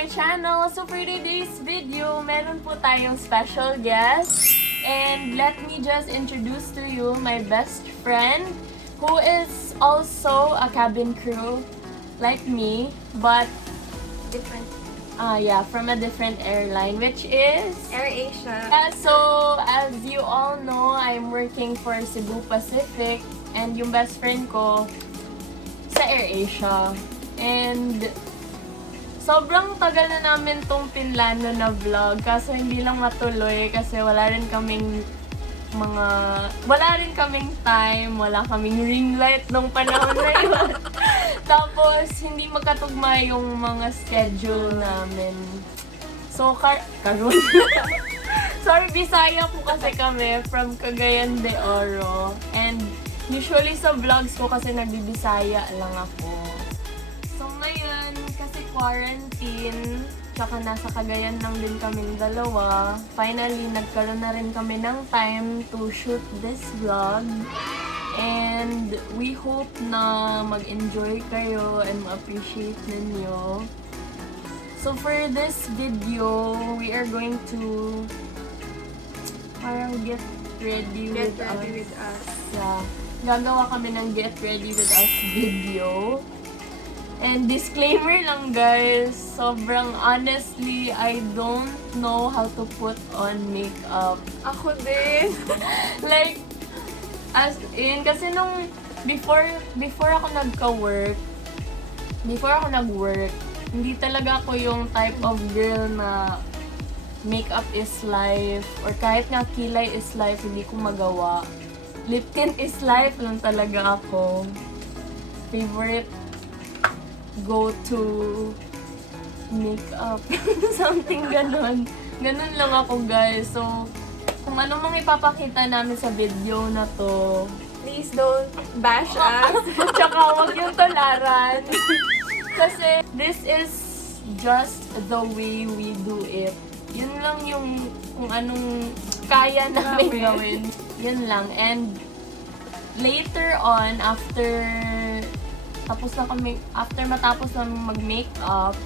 my channel. So for today's video, meron po tayong special guest. And let me just introduce to you my best friend who is also a cabin crew like me, but Different. from a different airline, which is ROJCH. So as you all know, I'm working for Cebu Pacific and yung best friend ko sa AirAsia. And sobrang tagal na namin tong pinlano na vlog kaso hindi lang matuloy kasi wala rin kaming time, wala kaming ring light nung panahon na yun. Tapos hindi magkatugma yung mga schedule namin. So karon. Sorry, Bisaya po kasi kami from Cagayan de Oro. And usually sa vlogs ko kasi nagbibisaya lang ako. So ngayon, kasi quarantine, tsaka nasa Cagayan lang din kaming dalawa. Finally, nagkaroon na rin kami ng time to shoot this vlog. And we hope na mag-enjoy kayo and ma-appreciate ninyo. So for this video, we are going to parang get ready with us. Yeah. Gagawa kami ng get ready with us video. And disclaimer lang guys, sobrang honestly, I don't know how to put on makeup. Ako din. Like, as in, kasi nung before ako nag-work, hindi talaga ako yung type of girl na makeup is life, or kahit nga kilay is life, hindi ko magawa. Lip tint is life lang talaga ako. Favorite go-to makeup. Something ganon. Ganon lang ako guys. So, kung ano mang ipapakita namin sa video na to, Please don't bash us. tsaka huwag yung tularan. Kasi this is just the way we do it. Yun lang yung kung anong kaya namin gawin. Yun lang. And later on, after matapos namin mag-makeup,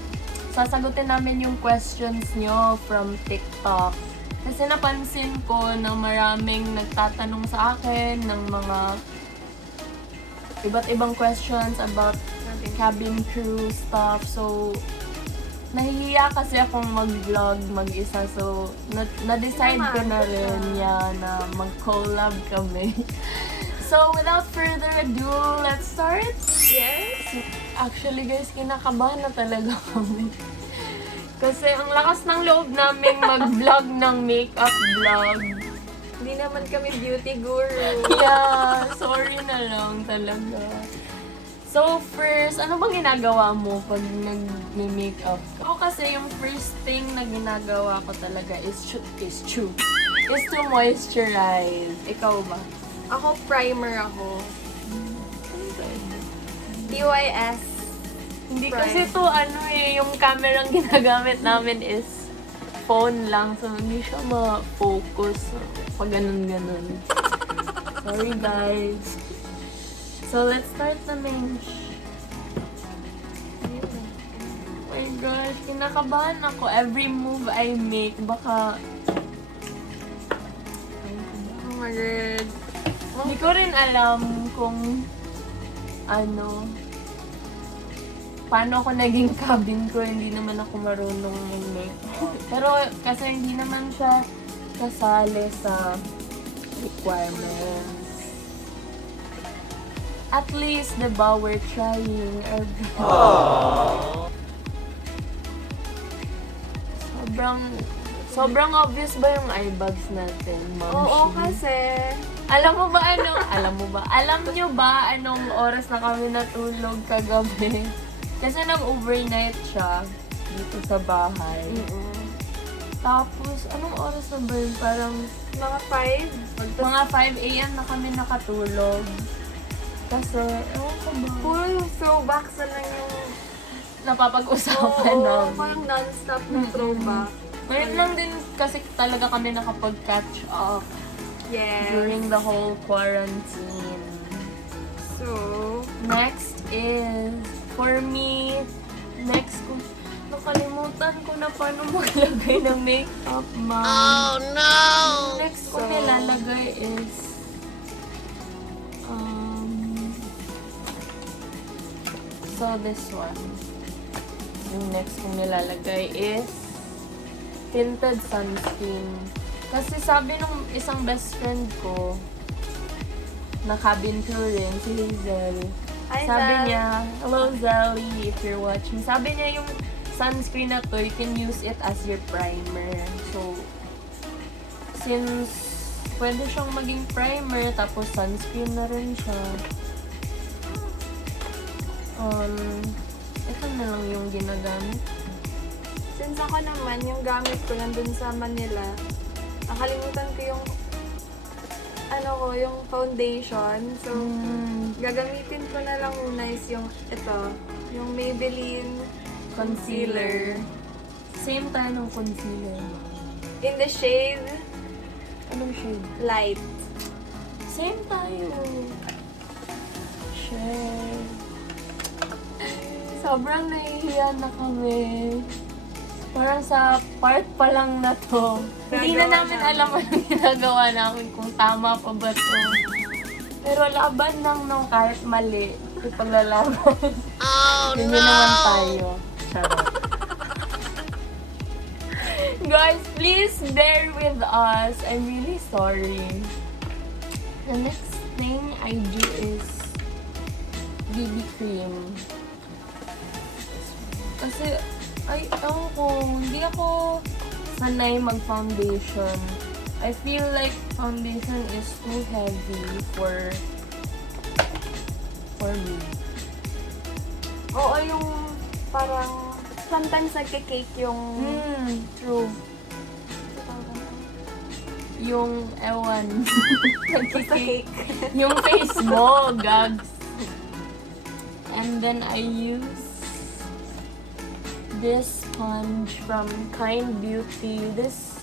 sasagutin namin yung questions nyo from TikTok. Kasi napansin ko na maraming nagtatanong sa akin ng mga iba't ibang questions about cabin crew stuff. So, nahihiya kasi akong mag-vlog mag-isa. So, na-decide ko na rin na mag-collab kami. So, without further ado, let's start! Yes. Actually guys, kinakabahan na talaga kami. Kasi ang lakas ng loob namin mag-vlog ng makeup vlog. Hindi naman kami beauty guru. Yeah, sorry na lang talaga. So first, ano bang ginagawa mo pag nag-makeup ka? Ako kasi yung first thing na ginagawa ko talaga is to moisturize. Ikaw ba? Ako, primer ako. TYS. Hindi kasi to yung camera ang ginagamit namin is phone lang. So hindi siya ma-focus pag ganun-ganun. Sorry guys. So let's start na main. Oh my gosh, kinakabahan ako. Every move I make, baka... Oh my God. Hindi ko rin alam kung paano ako naging cabin ko, hindi naman ako marunong mag-make. Pero kasi hindi naman siya kasali sa requirements. At least, diba, we're trying everything. Sobrang obvious ba yung eye bags natin, Ma'am Oo, Shi? kasi Alam nyo ba anong oras na kami natulog kagabi? Kasi nag-overnight siya dito sa bahay. Tapos, anong oras na ba yun? Parang mga 5. mga 5 a.m. na kami nakatulog. Kasi, ewan ko ba? Puro yung throwbacks na lang yung... Napapag-usapan Oo, namin. parang non-stop ng throwback. Ngayon lang din kasi talaga kami nakapag-catch up Yes. during the whole quarantine. So, Next is, for me, next ko, naku, Nakalimutan ko na paano maglagay ng makeup, ma'am. Oh, no! Next ko nilalagay is... So, this one. Yung next kong nilalagay is tinted sunscreen. Kasi sabi nung isang best friend ko, na cabin crew rin, si Hazel. Hi, Sabi Zal. niya, hello Zally, if you're watching. Sabi niya yung sunscreen na to, you can use it as your primer. So, since pwede siyang maging primer, tapos sunscreen na rin siya. Ito na lang yung ginagamit. Since ako naman, yung gamit ko nandun sa Manila, nakalimutan ko yung yung foundation. So, gagamitin ko na lang muna is yung ito, yung Maybelline Concealer. Same tayo ng concealer. in the shade Anong shade? light. Same tayo. Shade. Sobrang nahihiya na kami. Parang sa part pa lang na to. Hindi na namin alam anong ginagawa namin kung tama pa ba to. Pero laban lang nung kahit mali. Ipaglalaban. Oh, hindi naman tayo. Charot. Guys, please bear with us. I'm really sorry. The next thing I do is BB cream. Kasi, ewan ko, hindi ako sanay mag-foundation. I feel like foundation is too heavy for me. Oo, yung parang sometimes nagke-cake yung True. Yung, ewan. cake. Yung face mo, gags. And then I use this sponge from Kind Beauty. This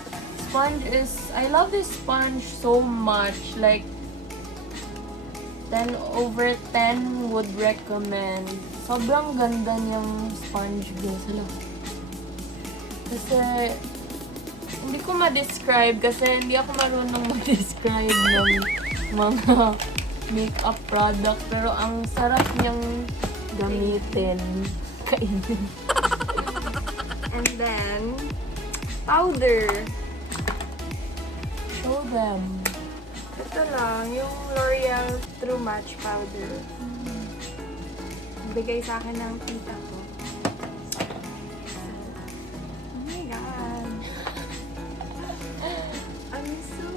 sponge is, I love this sponge so much. Like, 10 over 10 would recommend. Sobrang ganda niyang sponge, guys. Hala. Kasi, hindi ko ma-describe kasi hindi ako marunong ma-describe ng mga makeup product. Pero ang sarap niyang gamitin. Kainin. And then, powder. Show them. Ito lang, yung L'Oreal True Match Powder. Bigay sa akin ng tita ko. Oh my God. I'm so...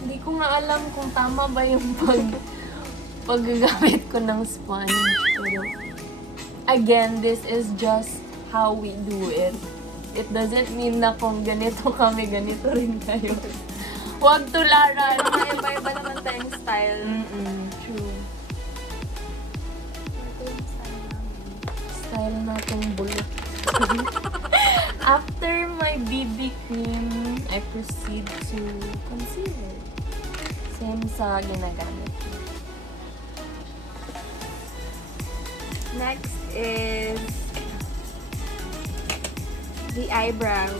Hindi ko nga alam kung tama ba yung paggagamit ko ng sponge. Pero, again, this is just how we do it. It doesn't mean na kung ganito kami, ganito rin kayo. Huwag tularan. Mga iba-iba naman tayong style. True. Ito yung style namin. Style natin bulok. After my BB cream, I proceed to concealer. Same sa ginagamit. Next is the eyebrow.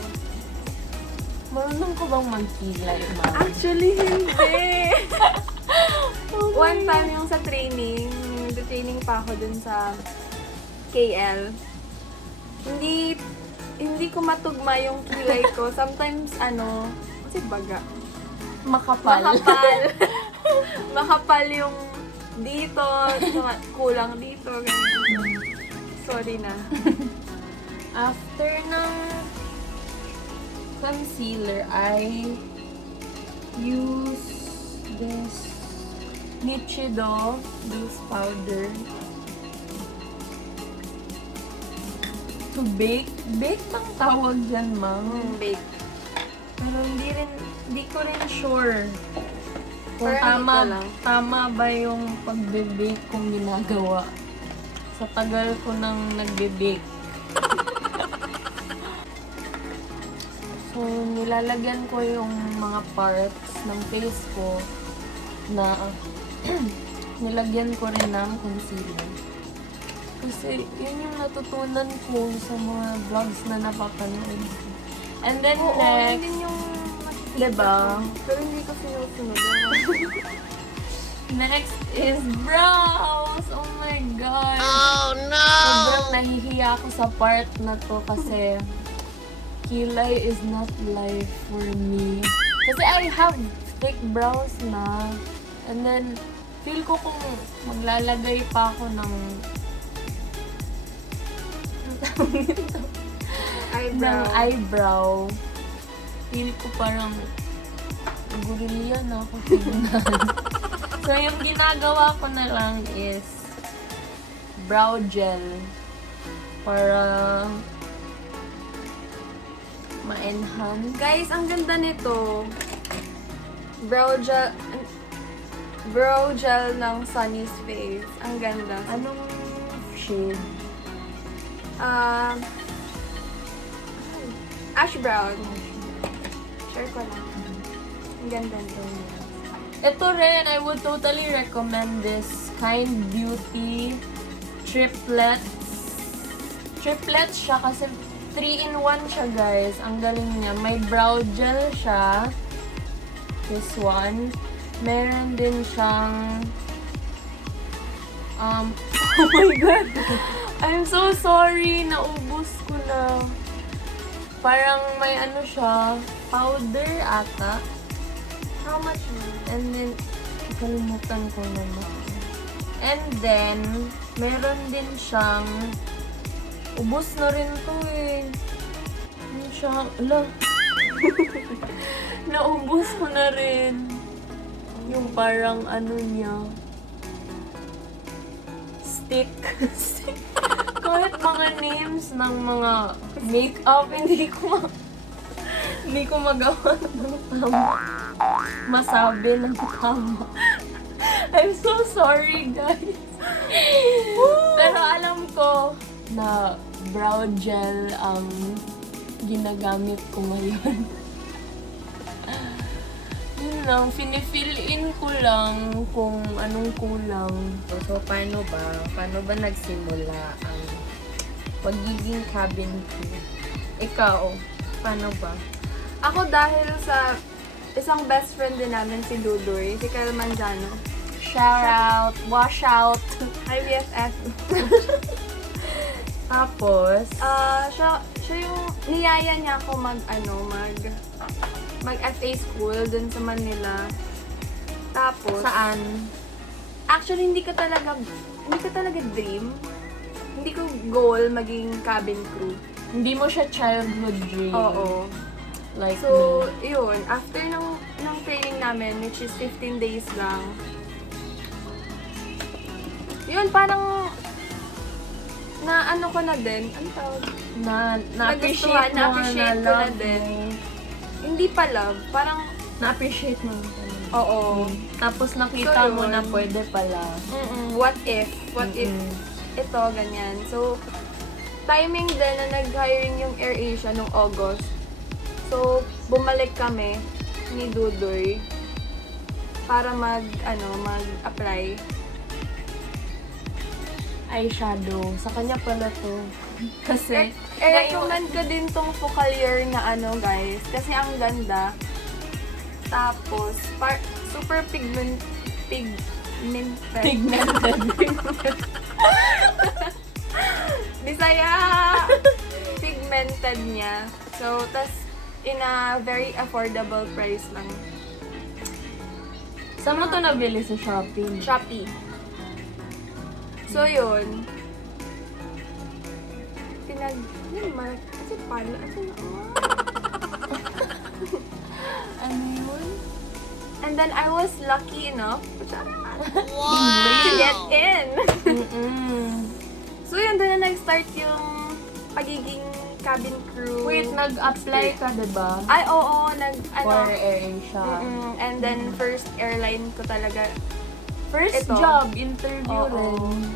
Marunong ko bang magkilay, ma'am? Actually, hindi. One time yung sa training, training pa ako dun sa KL. Hindi ko matugma yung kilay ko. Sometimes, kasi baga. Makapal. Makapal yung dito, kulang dito, ganyan. Sorry na. After ng concealer, I use this Nichido loose powder to bake. Bake bang tawag dyan, ma'am? Bake. Pero hindi ko rin sure kung Parang ito lang. tama ba yung pagbe-bake kong ginagawa. Sa tagal ko nang nagbe-bake. So, nilalagyan ko yung mga parts ng face ko na nilagyan ko rin ng concealer. Kasi yun yung natutunan ko sa mga vlogs na napapanood. And then Oo, yun next, din yung nakikita diba? ko. Pero hindi ko sinusunod. Next is brows! Oh my God! Oh no! Sobrang nahihiya ako sa part na to kasi kilay is not life for me. Kasi I have thick brows na. And then, feel ko kung maglalagay pa ako ng eyebrow, feel ko parang gorilla na ako tingnan. So, yung ginagawa ko na lang is brow gel para ma-enhance. Guys, ang ganda nito. Brow gel ng Sunny's Face. Ang ganda. Anong shade? Ash brown. Share ko lang. Ang ganda nito. Ito rin, I would totally recommend this Kind Beauty Triplets. Triplets siya kasi 3-in-1 siya, guys. Ang galing niya. May brow gel siya. This one. Meron din siyang oh my God! I'm so sorry. Naubos ko na. Parang may ano siya, powder ata. How much mo? And then, kalimutan ko naman. And then, meron din siyang, ubos na rin to eh. Ano siya? Ala. Naubos ko na rin. Yung parang ano niya. Stick. Kahit mga names ng mga makeup, hindi ko magawa ng tama. Masabi ng tama. I'm so sorry, guys. Pero alam ko na brow gel ang ginagamit ko ngayon. Yun lang, fini-fill in ko lang kung anong kulang. So, paano ba nagsimula ang pagiging cabin crew? Ikaw, paano ba? Ako dahil sa isang best friend din namin si Dudoy, si Kyle Manjano. Shout out, wash out. Hi, BFF. Tapos, Siya yung niyaya niya ako mag FA school dun sa Manila. Tapos, saan? actually hindi ko talaga dream. Hindi ko goal maging cabin crew. Hindi mo siya childhood dream. Oo. Like So, me. yun, after ng training namin, which is 15 days lang, yun, parang na ano ko na din, ano tawag? Na-appreciate mo na-appreciate ko na love din. mo. Hindi pa love, parang, Na-appreciate mo talaga. oo. Tapos nakita So, mo yun. na pwede pala. What if ito, ganyan. So, timing din na nag-hiring yung AirAsia nung August. So, bumalik kami ni Dudoy para mag-apply. Eyeshadow. Sa kanya pala to. Kasi, I-recommend ko din tong Focalier na guys. Kasi ang ganda. Tapos, super pigmented. Bisaya! Pigmented niya. So, tas in a very affordable price lang. saan mo to nabili sa Shopee? Shopee. So, yun. Kasi pala. Ano yun? And then, I was lucky enough Wow! to get in. Mm-mm. So, yun, doon na nag-start yung pagiging cabin crew. Wait, nag-apply ka, diba? Ay, oo, For AirAsia. And then, first airline ko talaga. First Ito. job, interview Oo. rin.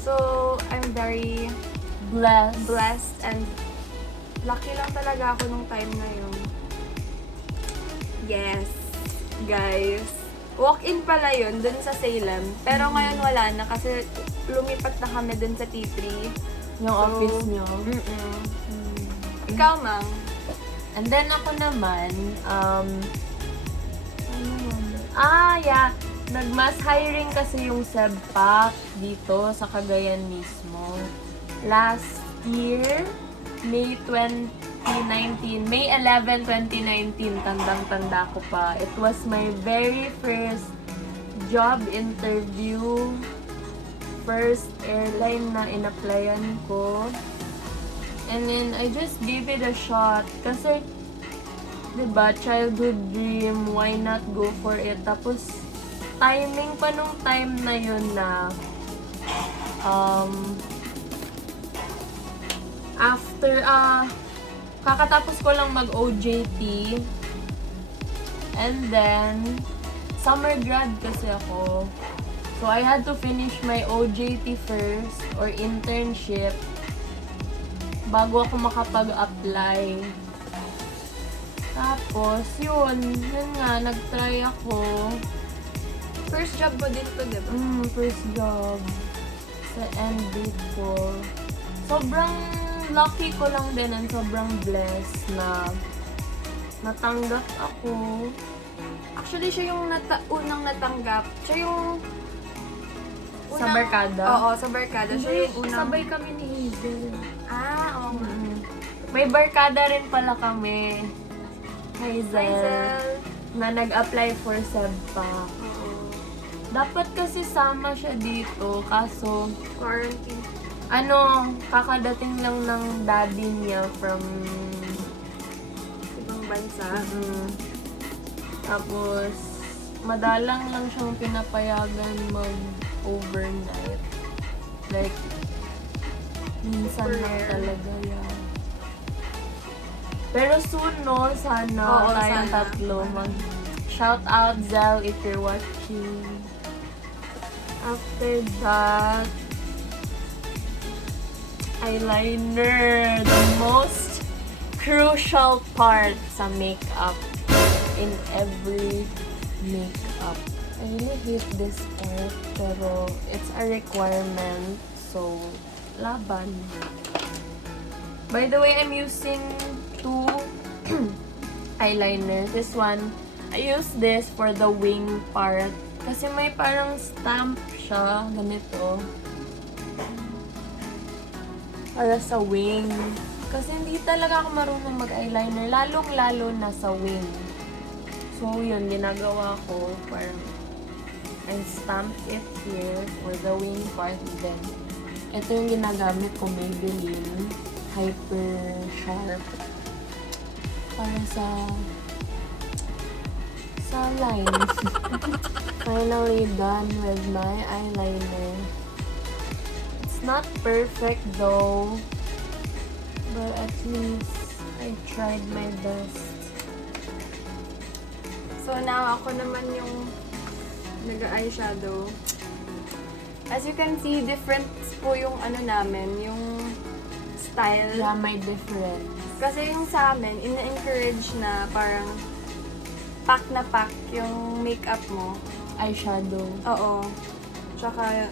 So, I'm very blessed and lucky lang talaga ako nung time na yun. Yes, guys. Walk-in pala yun, dun sa Salem. Pero ngayon wala na kasi lumipat na kami dun sa T3. Yung office nyo. Ikaw, Mang? And then ako naman, yeah. Nag-mass hiring kasi yung SEBPAC dito sa Cagayan mismo. Last year, May 2019, May 11, 2019, tandang-tanda ko pa. It was my very first job interview. First airline na in-applyan ko. And then, I just gave it a shot. Kasi, diba, childhood dream, why not go for it? Tapos, timing pa nung time na yun na, after, kakatapos ko lang mag-OJT. And then, summer grad kasi ako. So, I had to finish my OJT first, or internship, bago ako makapag-apply. Tapos, yun nga, nag-try ako. First job mo din to, diba? First job. Sa NB ko. Sobrang lucky ko lang din and sobrang blessed na natanggap ako. Actually, siya yung unang natanggap. Siya yung Sa barkada? Oo, sa barkada. Siya yung unang... Sabay kami ni Hazel. Oo nga. May barkada rin pala kami. Hazel. Na nag-apply for SEBPAC. Dapat kasi sama siya dito, kaso Quarantine. kakadating lang ng daddy niya from Ibang bansa. Tapos, madalang lang siyang pinapayagan mag-overnight. Like, minsan lang talaga yan. Pero soon, no? Sana Oo, tayong sana. tatlo shout out, Zel, if you're watching. After that, eyeliner. The most crucial part sa makeup in every makeup. I really hate this part, pero it's a requirement. So, laban. By the way, I'm using two eyeliners. This one, I use this for the wing part. Kasi may parang stamp siya, ganito. Para sa wing. Kasi hindi talaga ako marunong mag-eyeliner, lalong-lalo na sa wing. So, yun, ginagawa ko. Parang, I stamp it here for the wing part. Then, ito yung ginagamit ko, Maybelline Hyper Sharp. Para sa lines. Finally done with my eyeliner. It's not perfect though, but at least I tried my best. So now, ako naman yung nag-eyeshadow. As you can see, different po yung namin, yung style. Yeah, may difference. Kasi yung sa amin, ina-encourage na parang pack na pack yung makeup mo. Eyeshadow. Oo. Tsaka,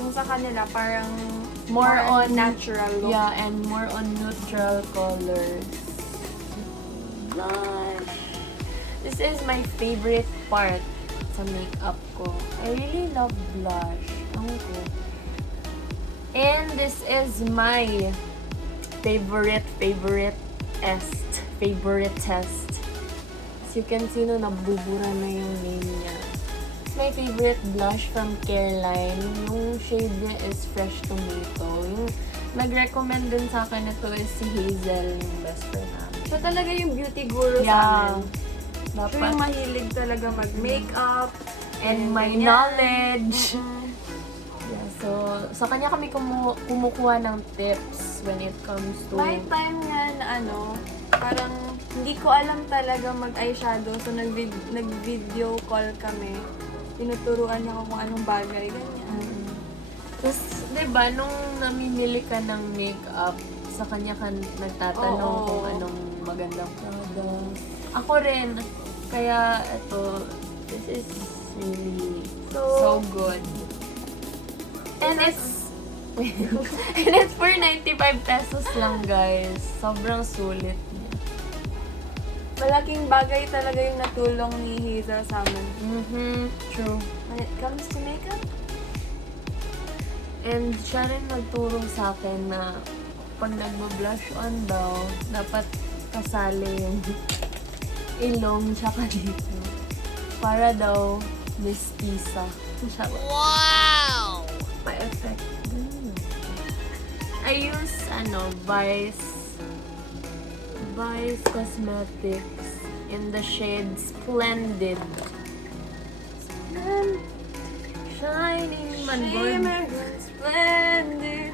yung sa kanila, parang More on natural look. Yeah, and more on neutral colors. Blush. This is my favorite part sa makeup ko. I really love blush. And this is my favorite-est. As you can see, no, nabubura na yung name niya. It's my favorite blush from Careline. Yung shade niya is Fresh Tomato. Yung nag-recommend din sa akin ito is si Hazel, yung best friend namin. Siya talaga yung beauty guru sa amin. Siya Dapat. yung mahilig talaga mag-makeup. And my knowledge. Yeah, so, sa kanya kami kumukuha ng tips when it comes to... May time nga na parang hindi ko alam talaga mag-eyeshadow. So, nag-video call kami. Tinuturuan niya ako kung anong bagay. Ganyan. Tapos, diba, nung namimili ka ng makeup, sa kanya ka nagtatanong Oo. kung anong magandang product. Ako rin. Kaya, ito, this is really so good. And it's and it's for 95 pesos lang, guys. Sobrang sulit niya. Malaking bagay talaga yung natulong ni Hazel sa amin. True. When it comes to makeup, And siya rin nagturo sa akin na pag nagbo-blush on daw, dapat kasali yung ilong tsaka dito. Para daw mestiza. Wow! Pa-effect. I use, Vice Cosmetics in the shade Splendid. Shining man shimmer and splendid.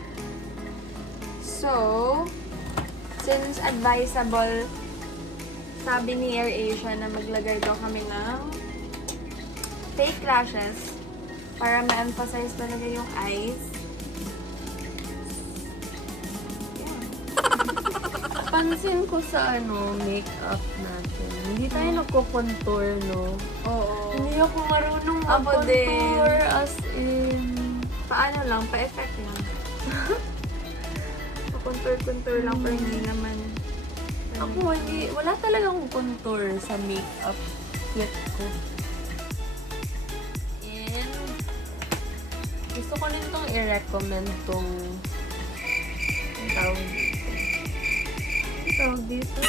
So, since advisable, sabi ni AirAsia na maglagay daw kami ng fake lashes para ma-emphasize talaga yung eyes. Pansin ko sa makeup natin. Hindi tayo nagko-contour, no? Oo. Hindi ako marunong Ako mag-contour din. as in... Paano lang? Pa-effect lang. Pa-contour-contour lang pero hindi naman. Ako, wala talagang contour sa makeup kit ko. And, gusto ko rin itong i-recommend tong ang tawag dito.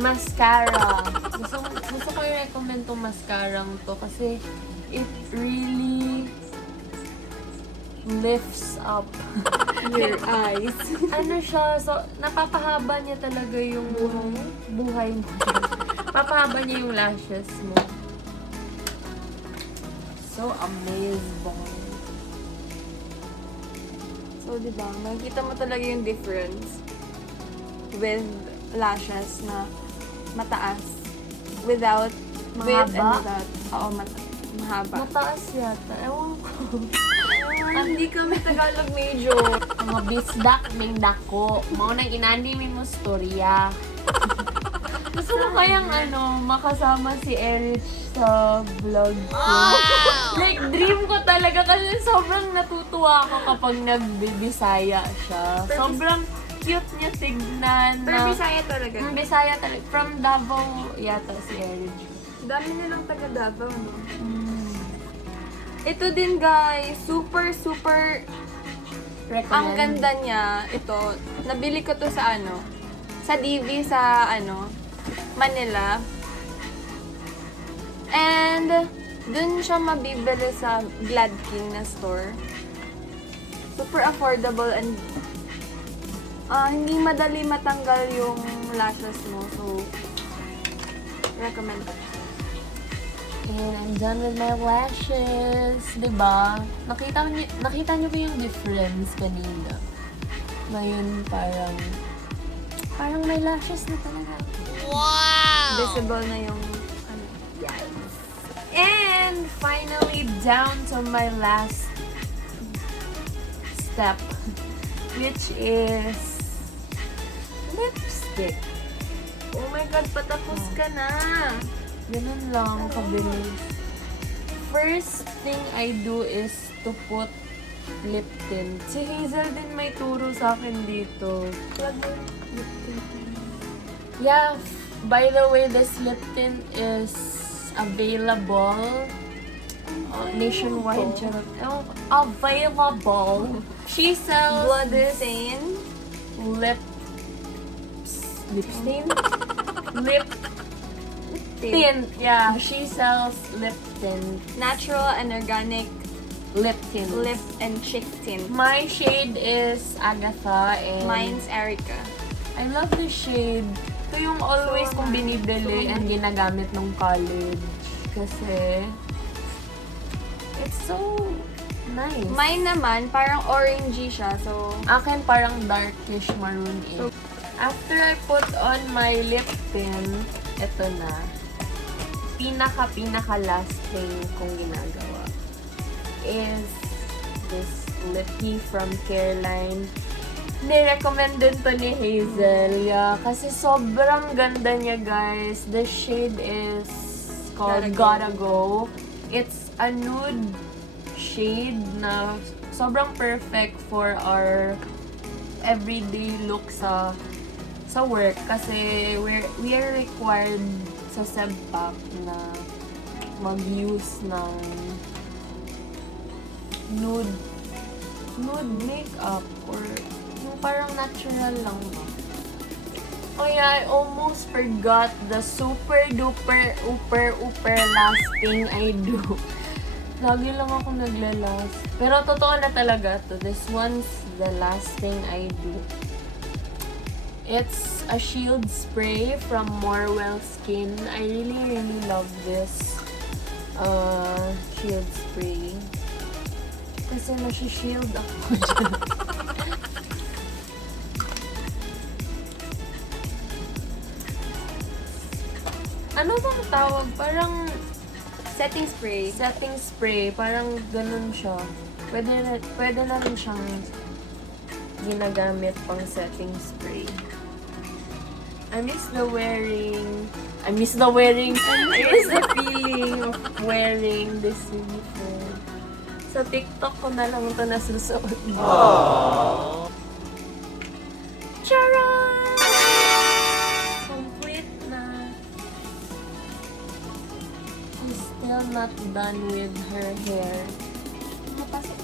Mascara. Gusto ko i-recommend tong mascara to kasi it really lifts up Your eyes. siya, so napapahaba niya talaga yung buhay mo. Papahaba niya yung lashes mo. So amazing. So, di ba? Makikita mo talaga yung difference with lashes na mataas. With and Mahaba? without. Oo, mahaba. Mataas yata. Ewan ko. Hindi kami Tagalog major. Mga bisdak, ming dako. Mao nang inandi mo storya. Gusto ko kayang makasama si Erich sa vlog ko. Like, dream ko talaga kasi sobrang natutuwa ako kapag nagbibisaya siya. Sobrang cute niya tignan. Pero Bisaya talaga. Bisaya talaga. From Davao yata si Erich. Dami nilang taga Davao, no? Ito din, guys. Super, super... Recommend. Ang ganda niya. Ito. Nabili ko to sa sa DV sa Manila. And dun siya mabibili sa Glad King na store. Super affordable and hindi madali matanggal yung lashes mo. So, recommend it. And I'm done with my lashes. Diba? Nakita niyo ba yung difference kanina? Ngayon parang may lashes na talaga. Wow! Visible na yung Yes. And finally, down to my last step, which is lipstick. oh my God, patapos ka na. Ganun lang, kabilis. First thing I do is to put lip tint. Si Hazel din may turo sa akin dito. Yeah, by the way, this lip tint is available nationwide. Available. She sells Blood this stain. lip stain? Lip tint. Yeah, she sells lip tint. Natural and organic Lip tint. lip and cheek tint. My shade is Agatha and Mine's Erica. I love this shade. Ito yung always kong binibili and ginagamit nung college. Kasi it's so nice. Mine naman, parang orangey siya. So, Akin parang darkish maroon eh. After I put on my lip tint, ito na. Pinaka last thing kong ginagawa is this lippy from Careline. Ni-recommend din to ni Hazel. Yeah, kasi sobrang ganda niya, guys. The shade is called Gotta Gotta Go. It's a nude shade na sobrang perfect for our everyday look sa work kasi we are required sa SEBPAC na mag-use ng nude makeup or yung parang natural lang ba. Oh yeah, I almost forgot the super duper uper last thing I do. Lagi lang ako naglalas. Pero totoo na talaga to. This one's the last thing I do. It's a shield spray from Morewell Skin. I really love this shield spray. Kasi nasi-shield ako. Ano bang tawag? Parang Setting spray. setting spray. Parang ganun siya. Pwede na rin siyang ginagamit pang setting spray. I miss the feeling of wearing this uniform. Sa TikTok ko na lang ito nasusuot. Charan! Complete na. She's still not done with her hair. Mapasok